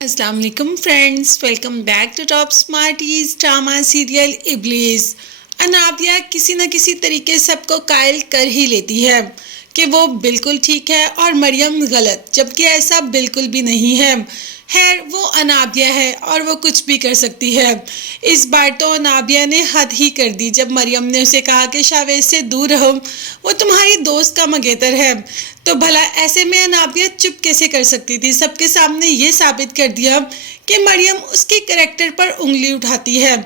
अस्सलाम वालेकुम friends, welcome back to top smarties drama serial Iblees. Anabia किसी न किसी तरीके सबको कायल कर ही लेती है कि वो बिल्कुल ठीक है और मरियम गलत, जबकि ऐसा बिल्कुल भी नहीं है। खैर, वो अनाबिया है और वो कुछ भी कर सकती है। इस बार तो अनाबिया ने हद ही कर दी जब मरियम ने उसे कहा कि शावेज से दूर रहो, वो तुम्हारी दोस्त का मंगेतर है। तो भला ऐसे में अनाबिया चुप कैसे कर सकती थी? सबके सामने ये साबित कर दिया कि मरियम उसके करैक्टर पर उंगली उठाती है।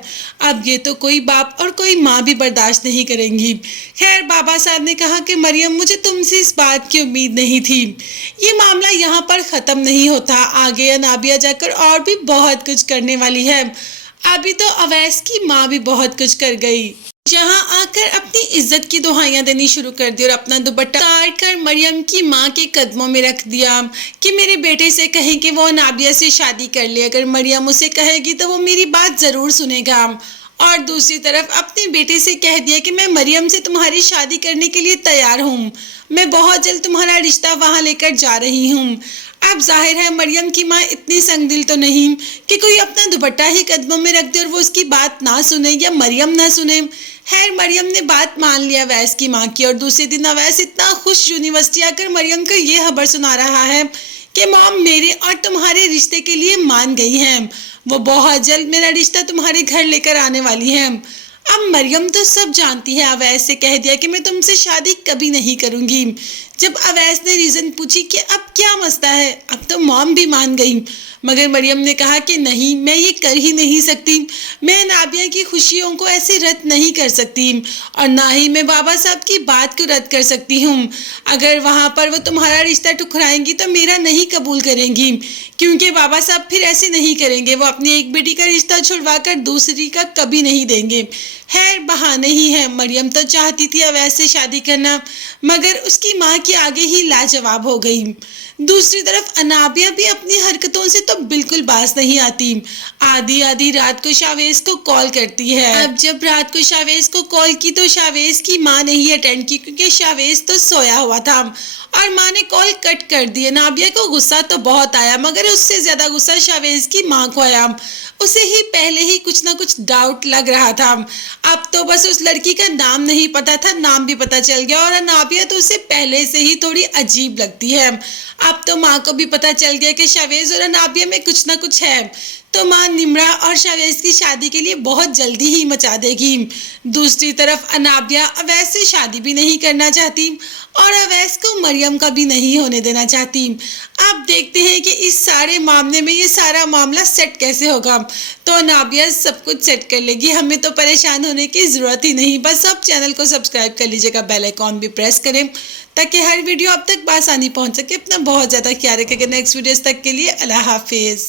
अब ये तो कोई बाप और कोई माँ भी बर्दाश्त नहीं करेंगी। खैर, बाबा साहब ने कहा कि मरियम, मुझे तुमसे इस बात की उम्मीद नहीं थी। ये मामला यहाँ पर ख़त्म नहीं होता, आगे अनाबिया जाकर और भी बहुत कुछ करने वाली है। अभी तो अवैस की माँ भी बहुत कुछ कर गई, जहां आकर अपनी इज्जत की दुहाइयां देनी शुरू कर दी और अपना दुपट्टा उतार कर मरियम की माँ के कदमों में रख दिया कि मेरे बेटे से कहें कि वो अनाबिया से शादी कर ले। अगर मरियम उसे कहेगी तो वो मेरी बात ज़रूर सुनेगा। और दूसरी तरफ अपने बेटे से कह दिया कि मैं मरियम से तुम्हारी शादी करने के लिए तैयार हूँ, मैं बहुत जल्द तुम्हारा रिश्ता वहाँ लेकर जा रही हूँ। अब जाहिर है मरियम की माँ इतनी संगदिल तो नहीं कि कोई अपना दुपट्टा ही कदमों में रख दे और वो उसकी बात ना सुने या मरियम ना सुने। खैर, मरियम ने बात मान लिया अवैस की माँ की, और दूसरे दिन अवैस इतना खुश यूनिवर्सिटी आकर मरियम को ये खबर सुना रहा है कि मॉम मेरे और तुम्हारे रिश्ते के लिए मान गई हैं, वो बहुत जल्द मेरा रिश्ता तुम्हारे घर लेकर आने वाली हैं। अब मरियम तो सब जानती है, अवैस से कह दिया कि मैं तुमसे शादी कभी नहीं करूंगी। जब अवैस ने रीज़न पूछी कि अब क्या मसला है, अब तो मॉम भी मान गई, मगर मरियम ने कहा कि नहीं, मैं ये कर ही नहीं सकती। मैं नाबिया की खुशियों को ऐसे रद्द नहीं कर सकती और ना ही मैं बाबा साहब की बात को रद्द कर सकती हूँ। अगर वहाँ पर वो तुम्हारा रिश्ता ठुकराएंगी तो मेरा नहीं कबूल करेंगी, क्योंकि बाबा साहब फिर ऐसे नहीं करेंगे। वो अपनी एक बेटी का रिश्ता छुड़वा कर दूसरी का कभी नहीं देंगे। खैर, बहाने ही है। मरियम तो चाहती थी अवैस से शादी करना, मगर उसकी माँ की आगे ही लाजवाब हो गई। दूसरी तरफ अनाबिया भी अपनी हरकतों से तो बिल्कुल बाज नहीं आती। आधी आधी रात को शावेज को कॉल करती है। अब जब रात को शावेज को कॉल की तो शावेज की माँ ने ही अटेंड की, क्योंकि शावेज तो सोया हुआ था और माँ ने कॉल कट कर दी। अनाबिया को गुस्सा तो बहुत आया, मगर उससे ज्यादा गुस्सा शावेज की माँ को आया। उसे ही पहले ही कुछ ना कुछ डाउट लग रहा था। अब तो बस उस लड़की का नाम नहीं पता था, नाम भी पता चल गया, और अनाबिया तो उसे पहले से ही थोड़ी अजीब लगती है। अब तो माँ को भी पता चल गया कि शावेज और अनाबिया में कुछ ना कुछ है, तो माँ निम्रा और शावेज की शादी के लिए बहुत जल्दी ही मचा देगी। दूसरी तरफ अनाबिया अवैस से शादी भी नहीं करना चाहती और अवैस को मरियम का भी नहीं होने देना चाहती। अब देखते हैं कि इस सारे मामले में ये सारा मामला सेट कैसे होगा। तो अनाबिया सब कुछ सेट कर लेगी, हमें तो परेशान होने की ज़रूरत ही नहीं। बस अब चैनल को सब्सक्राइब कर लीजिएगा, बेल आइकॉन भी प्रेस करें ताकि हर वीडियो अब तक आसानी पहुंच सके। अपना बहुत ज़्यादा ख्याल रखेगा। नेक्स्ट वीडियोस तक के लिए अल्लाह हाफिज़।